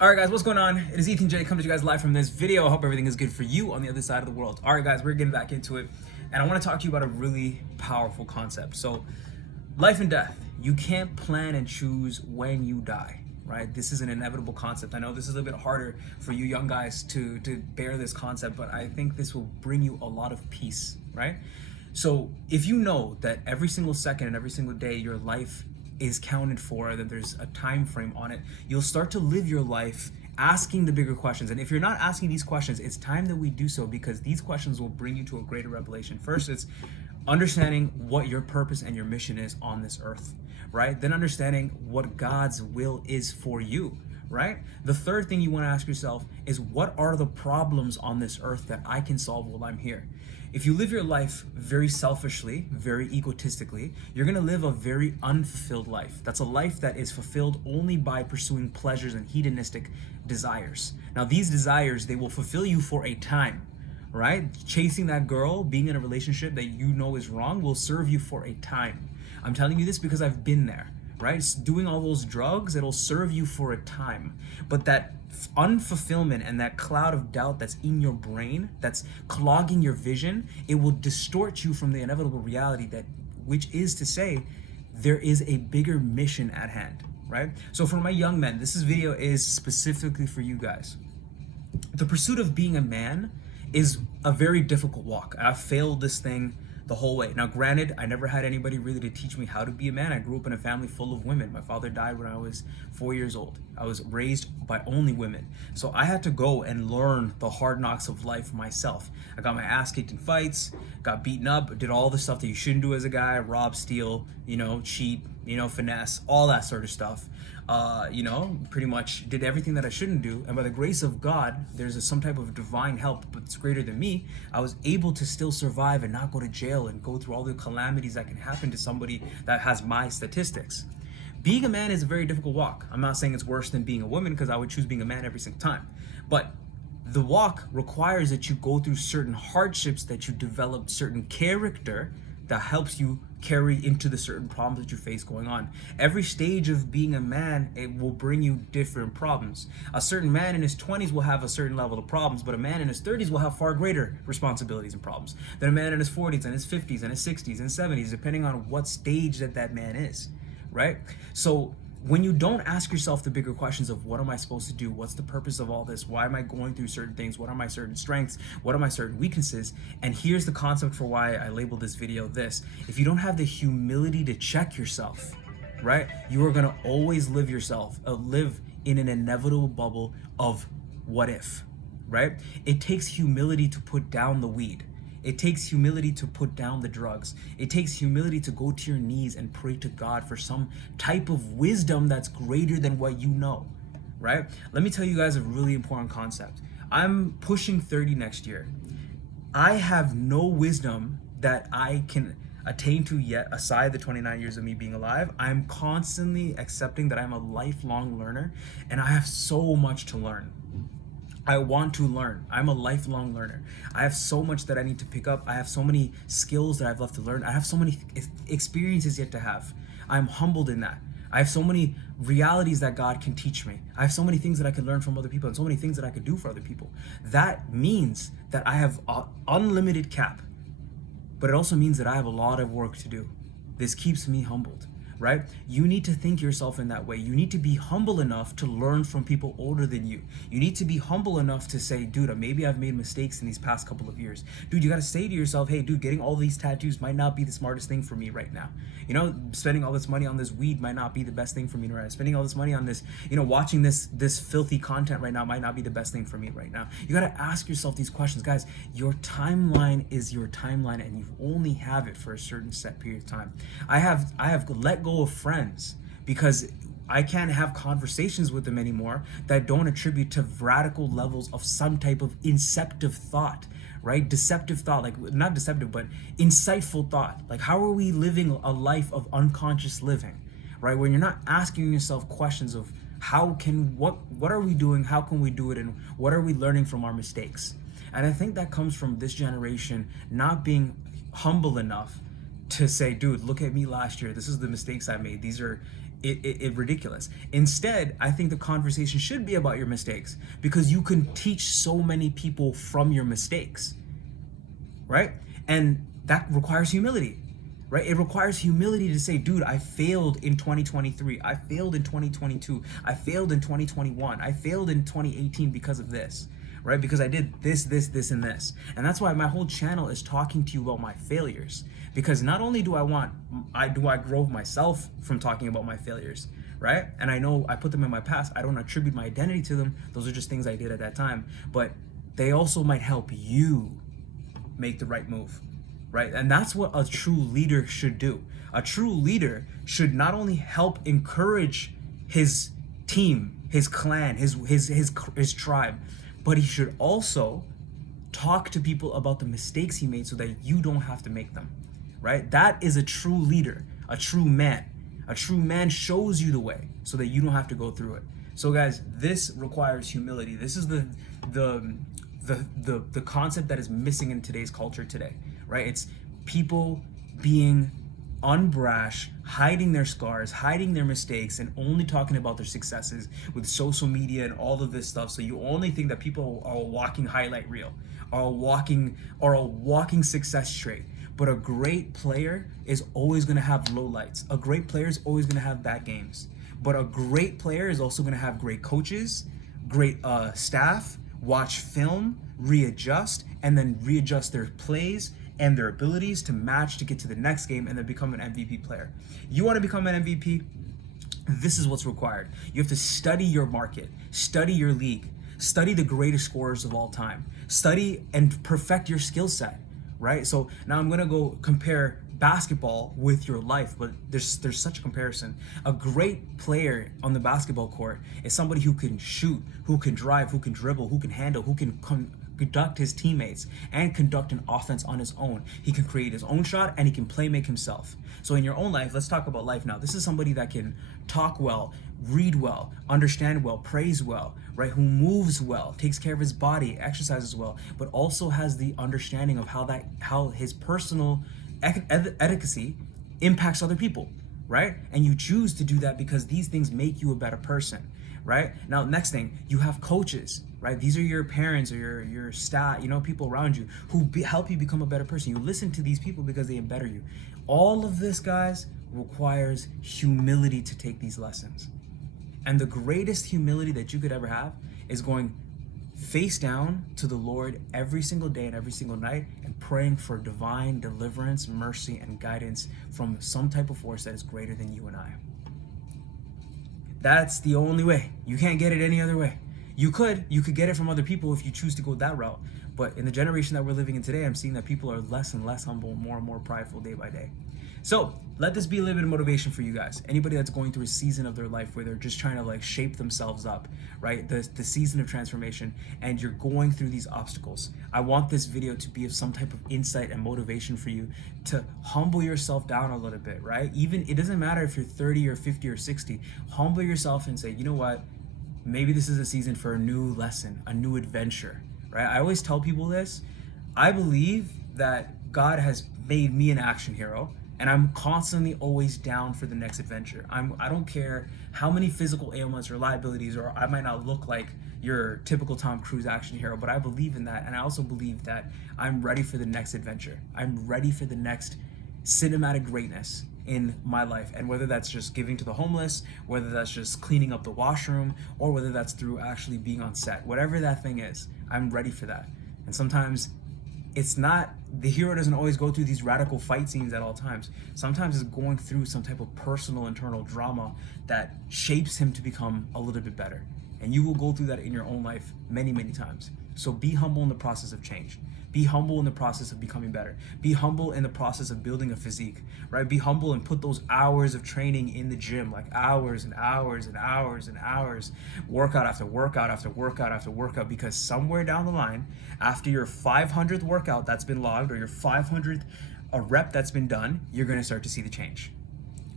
All right, guys, what's going on? It is Ethan J coming to you guys live from this video. I hope everything is good for you on the other side of the world. All right, guys, we're getting back into it, and I want to talk to you about a really powerful concept. So, life and death. You can't plan and choose when you die, right? This is an inevitable concept. I know this is a bit harder for you young guys to bear this concept, but I think this will bring you a lot of peace, right? So, if you know that every single second and every single day your life is counted for, that there's a time frame on it, you'll start to live your life asking the bigger questions. And if you're not asking these questions, it's time that we do so, because these questions will bring you to a greater revelation. First, it's understanding what your purpose and your mission is on this earth, right? Then understanding what God's will is for you, right? The third thing you want to ask yourself is, what are the problems on this earth that I can solve while I'm here? If you live your life very selfishly, very egotistically, you're going to live a very unfulfilled life. That's a life that is fulfilled only by pursuing pleasures and hedonistic desires. Now, these desires, they will fulfill you for a time, right? Chasing that girl, being in a relationship that you know is wrong, will serve you for a time. I'm telling you this because I've been there, right? Doing all those drugs, it'll serve you for a time. But that unfulfillment and that cloud of doubt that's in your brain, that's clogging your vision, it will distort you from the inevitable reality, that which is to say, there is a bigger mission at hand, right? So for my young men, this video is specifically for you guys. The pursuit of being a man is a very difficult walk. I've failed this thing the whole way. Now, granted, I never had anybody really to teach me how to be a man. I grew up in a family full of women. My father died when I was 4 years old. I was raised by only women. So I had to go and learn the hard knocks of life myself. I got my ass kicked in fights, got beaten up, did all the stuff that you shouldn't do as a guy: rob, steal, cheat, finesse, all that sort of stuff. Pretty much did everything that I shouldn't do. And by the grace of God, there's some type of divine help, but it's greater than me. I was able to still survive and not go to jail and go through all the calamities that can happen to somebody that has my statistics. Being a man is a very difficult walk. I'm not saying it's worse than being a woman, because I would choose being a man every single time. But the walk requires that you go through certain hardships, that you develop certain character that helps you carry into the certain problems that you face going on. Every stage of being a man, it will bring you different problems. A certain man in his 20s will have a certain level of problems, but a man in his 30s will have far greater responsibilities and problems than a man in his 40s and his 50s and his 60s and 70s, depending on what stage that man is, right? So when you don't ask yourself the bigger questions of, what am I supposed to do? What's the purpose of all this? Why am I going through certain things? What are my certain strengths? What are my certain weaknesses? And here's the concept for why I labeled this video this. If you don't have the humility to check yourself, right, you are going to always live in an inevitable bubble of what if, right? It takes humility to put down the weed. It takes humility to put down the drugs. It takes humility to go to your knees and pray to God for some type of wisdom that's greater than what you know, right? Let me tell you guys a really important concept. I'm pushing 30 next year. I have no wisdom that I can attain to yet, aside the 29 years of me being alive. I'm constantly accepting that I'm a lifelong learner, and I have so much to learn. I want to learn. I'm a lifelong learner. I have so much that I need to pick up. I have so many skills that I've left to learn. I have so many experiences yet to have. I'm humbled in that. I have so many realities that God can teach me. I have so many things that I could learn from other people, and so many things that I could do for other people. That means that I have unlimited cap, but it also means that I have a lot of work to do. This keeps me humbled, right? You need to think yourself in that way. You need to be humble enough to learn from people older than you. You need to be humble enough to say, dude, maybe I've made mistakes in these past couple of years. Dude, you got to say to yourself, hey, dude, getting all these tattoos might not be the smartest thing for me right now. Spending all this money on this weed might not be the best thing for me right now. Spending all this money on this, watching this filthy content right now might not be the best thing for me right now. You got to ask yourself these questions. Guys, your timeline is your timeline, and you only have it for a certain set period of time. I have let go of friends because I can't have conversations with them anymore that don't attribute to radical levels of some type of inceptive thought, right? Deceptive thought, like not deceptive, but insightful thought. Like, how are we living a life of unconscious living, right? When you're not asking yourself questions of what are we doing? How can we do it? And what are we learning from our mistakes? And I think that comes from this generation not being humble enough to say, dude, look at me last year. This is the mistakes I made. These are ridiculous. Instead, I think the conversation should be about your mistakes, because you can teach so many people from your mistakes, right? And that requires humility, right? It requires humility to say, dude, I failed in 2023. I failed in 2022. I failed in 2021. I failed in 2018 because of this, right? Because I did this, and this. And that's why my whole channel is talking to you about my failures. Because not only do I grow myself from talking about my failures, right? And I know I put them in my past. I don't attribute my identity to them. Those are just things I did at that time. But they also might help you make the right move, right? And that's what a true leader should do. A true leader should not only help encourage his team, his clan, his tribe, but he should also talk to people about the mistakes he made so that you don't have to make them, right? That is a true leader, a true man. A true man shows you the way so that you don't have to go through it. So guys, this requires humility. This is the concept that is missing in today's culture today, right? It's people being unbrash, hiding their scars, hiding their mistakes, and only talking about their successes with social media and all of this stuff. So you only think that people are a walking highlight reel, are a walking success trait. But a great player is always going to have lowlights. A great player is always going to have bad games. But a great player is also going to have great coaches, great staff, watch film, readjust, and then readjust their plays and their abilities to match to get to the next game and then become an MVP player. You want to become an MVP? This is what's required. You have to study your market, study your league, study the greatest scorers of all time, study and perfect your skill set, right? So now I'm gonna go compare basketball with your life, but there's such a comparison. A great player on the basketball court is somebody who can shoot, who can drive, who can dribble, who can handle, who can conduct his teammates and conduct an offense on his own. He can create his own shot and he can play make himself. So in your own life, let's talk about life now. This is somebody that can talk well, read well, understand well, praise well, right? Who moves well, takes care of his body, exercises well, but also has the understanding of how his personal efficacy impacts other people, right? And you choose to do that because these things make you a better person, right? Now, next thing, you have coaches, right? These are your parents or your staff, people around you who help you become a better person. You listen to these people because they better you. All of this, guys, requires humility to take these lessons. And the greatest humility that you could ever have is going face down to the Lord every single day and every single night and praying for divine deliverance, mercy, and guidance from some type of force that is greater than you and I. That's the only way. You can't get it any other way. You could get it from other people if you choose to go that route. But in the generation that we're living in today, I'm seeing that people are less and less humble, more and more prideful day by day. So let this be a little bit of motivation for you guys. Anybody that's going through a season of their life where they're just trying to shape themselves up, right? The season of transformation, and you're going through these obstacles. I want this video to be of some type of insight and motivation for you to humble yourself down a little bit, right? Even, it doesn't matter if you're 30 or 50 or 60, humble yourself and say, you know what? Maybe this is a season for a new lesson, a new adventure, right? I always tell people this. I believe that God has made me an action hero, and I'm constantly always down for the next adventure. I don't care how many physical ailments or liabilities, or I might not look like your typical Tom Cruise action hero, but I believe in that. And I also believe that I'm ready for the next adventure. I'm ready for the next cinematic greatness in my life. And whether that's just giving to the homeless, whether that's just cleaning up the washroom, or whether that's through actually being on set, whatever that thing is, I'm ready for that. And sometimes it's not, the hero doesn't always go through these radical fight scenes at all times. Sometimes it's going through some type of personal internal drama that shapes him to become a little bit better. And you will go through that in your own life many, many times. So be humble in the process of change. Be humble in the process of becoming better. Be humble in the process of building a physique, right? Be humble and put those hours of training in the gym, like hours and hours and hours and hours, workout after workout after workout after workout, because somewhere down the line, after your 500th workout that's been logged, or your 500th rep that's been done, you're gonna start to see the change.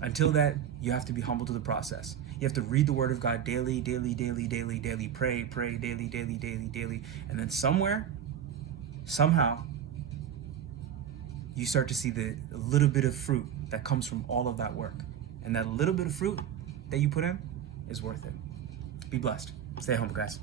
Until that, you have to be humble to the process. You have to read the word of God daily, daily, daily, daily, daily, pray, daily, daily, daily, daily. And then somehow, you start to see the little bit of fruit that comes from all of that work. And that little bit of fruit that you put in is worth it. Be blessed. Stay humble, guys.